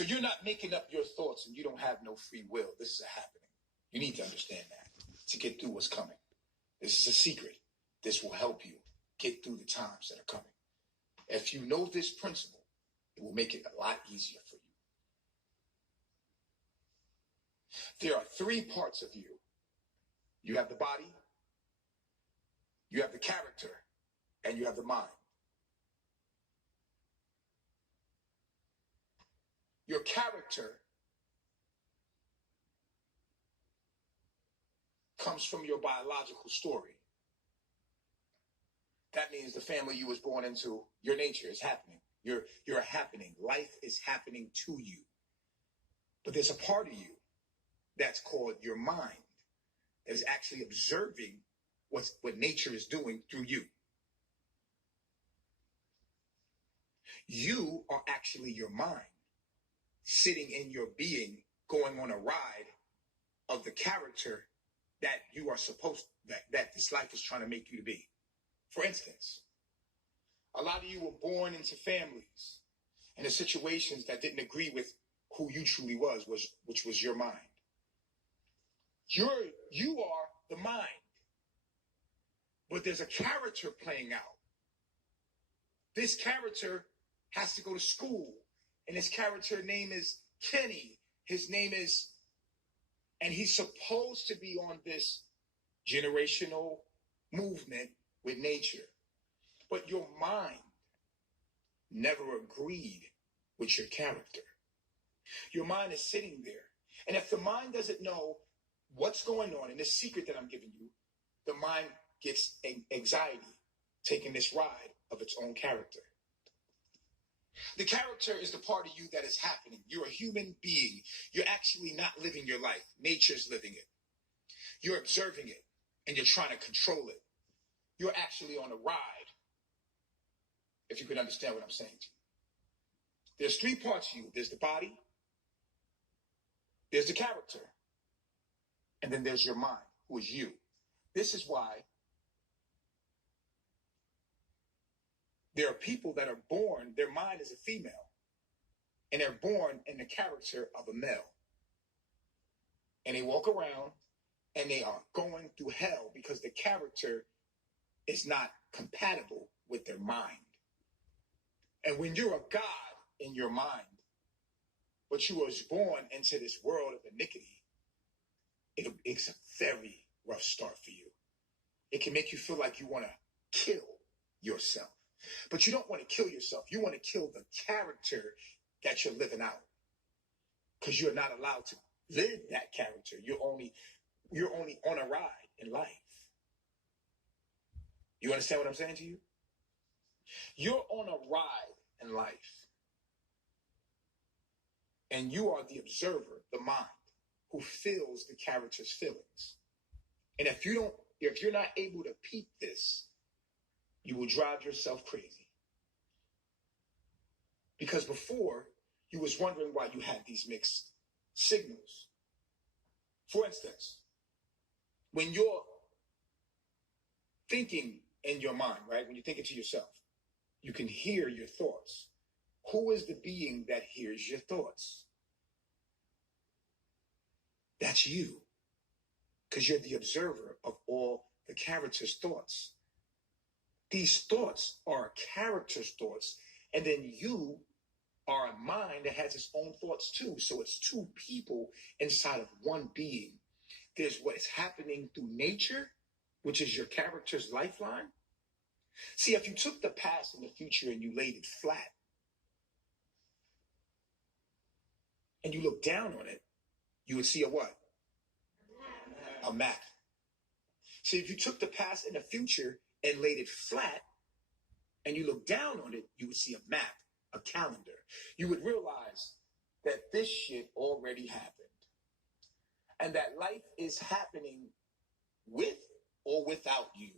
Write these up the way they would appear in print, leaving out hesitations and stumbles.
So you're not making up your thoughts and you don't have no free will. This is a happening. You need to understand that to get through what's coming. This is a secret. This will help you get through the times that are coming. If you know this principle, it will make it a lot easier for you. There are three parts of you. You have the body, you have the character, and you have the mind. Your character comes from your biological story. That means the family you was born into, your nature is happening. You're a happening. Life is happening to you. But there's a part of you that's called your mind that is actually observing what nature is doing through you. You are actually your mind sitting in your being, going on a ride of the character that you are that this life is trying to make you to be. For instance, a lot of you were born into families and in situations that didn't agree with who you truly was, which was your mind. You are the mind, but there's a character playing out. This character has to go to school, and his character name is Kenny. And he's supposed to be on this generational movement with nature. But your mind never agreed with your character. Your mind is sitting there. And if the mind doesn't know what's going on in this secret that I'm giving you, the mind gets anxiety, taking this ride of its own character. The character is the part of you that is happening. You're a human being. You're actually not living your life. Nature's living it. You're observing it, and you're trying to control it. You're actually on a ride, if you can understand what I'm saying to you. There's three parts of you. There's the body, there's the character, and then there's your mind, who is you. This is why there are people that are born, their mind is a female, and they're born in the character of a male. And they walk around and they are going through hell because the character is not compatible with their mind. And when you're a god in your mind, but you was born into this world of iniquity, it's a very rough start for you. It can make you feel like you want to kill yourself. But you don't want to kill yourself. You want to kill the character that you're living out. Because you're not allowed to live that character. You're only on a ride in life. You understand what I'm saying to you? You're on a ride in life. And you are the observer, the mind, who feels the character's feelings. And if you're not able to peep this, you will drive yourself crazy. Because before, you was wondering why you had these mixed signals. For instance, when you're thinking in your mind, right? When you're thinking to yourself, you can hear your thoughts. Who is the being that hears your thoughts? That's you. Because you're the observer of all the character's thoughts. These thoughts are a character's thoughts, and then you are a mind that has its own thoughts too. So it's two people inside of one being. There's what is happening through nature, which is your character's lifeline. See, if you took the past and the future and you laid it flat, and you look down on it, you would see a what? A map. See, if you took the past and the future and laid it flat, and you look down on it, you would see a map, a calendar. You would realize that this shit already happened. And that life is happening with or without you.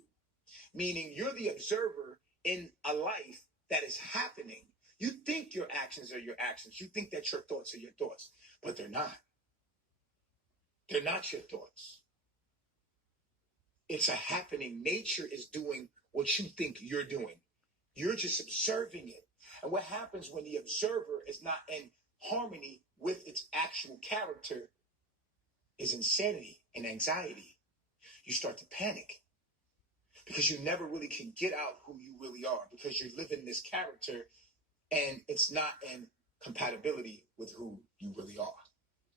Meaning you're the observer in a life that is happening. You think your actions are your actions. You think that your thoughts are your thoughts, but they're not. They're not your thoughts. It's a happening. Nature is doing what you think you're doing. You're just observing it. And what happens when the observer is not in harmony with its actual character is insanity and anxiety. You start to panic because you never really can get out who you really are, because you're living this character and it's not in compatibility with who you really are.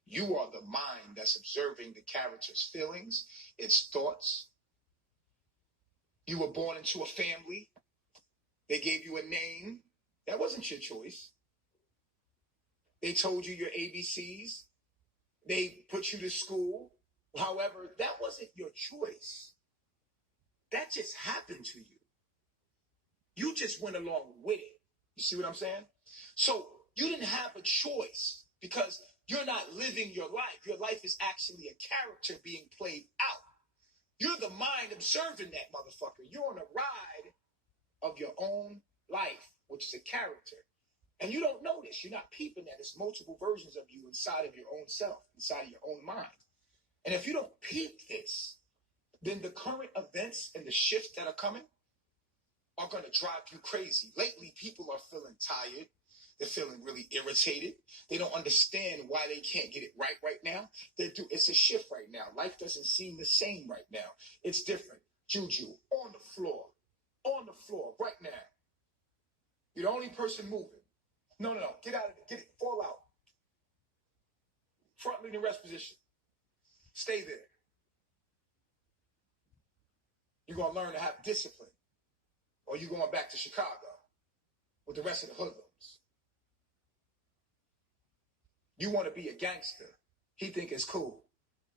You are the mind that's observing the character's feelings, its thoughts. You were born into a family. They gave you a name. That wasn't your choice. They told you your ABCs. They put you to school. However, that wasn't your choice. That just happened to you. You just went along with it. You see what I'm saying? So you didn't have a choice because you're not living your life. Your life is actually a character being played out. You're the mind observing that motherfucker. You're on a ride of your own life, which is a character. And you don't know this. You're not peeping that. It's multiple versions of you inside of your own self, inside of your own mind. And if you don't peep this, then the current events and the shifts that are coming are going to drive you crazy. Lately, people are feeling tired. They're feeling really irritated. They don't understand why they can't get it right now. It's a shift right now. Life doesn't seem the same right now. It's different. Juju, on the floor right now. You're the only person moving. No. Get out of it. Get it. Fall out. Front leaning rest position. Stay there. You're going to learn to have discipline. Or you're going back to Chicago with the rest of the hoodlums. You want to be a gangster. He think it's cool.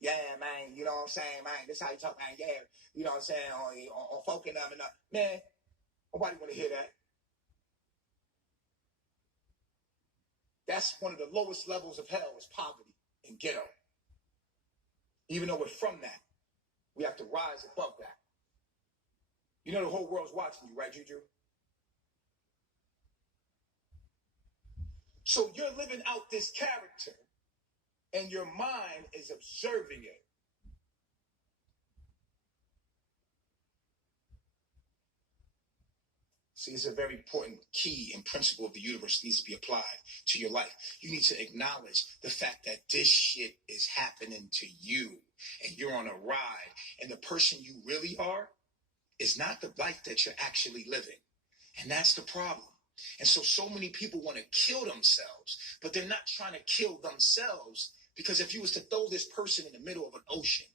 Yeah, man, you know what I'm saying, man? This how you talk, man. Yeah, you know what I'm saying? On folk and them and up. Man, nobody want to hear that. That's one of the lowest levels of hell is poverty and ghetto. Even though we're from that, we have to rise above that. You know the whole world's watching you, right, Juju? So you're living out this character, and your mind is observing it. See, it's a very important key and principle of the universe needs to be applied to your life. You need to acknowledge the fact that this shit is happening to you, and you're on a ride, and the person you really are is not the life that you're actually living. And that's the problem. And so many people want to kill themselves, but they're not trying to kill themselves, because if you was to throw this person in the middle of an ocean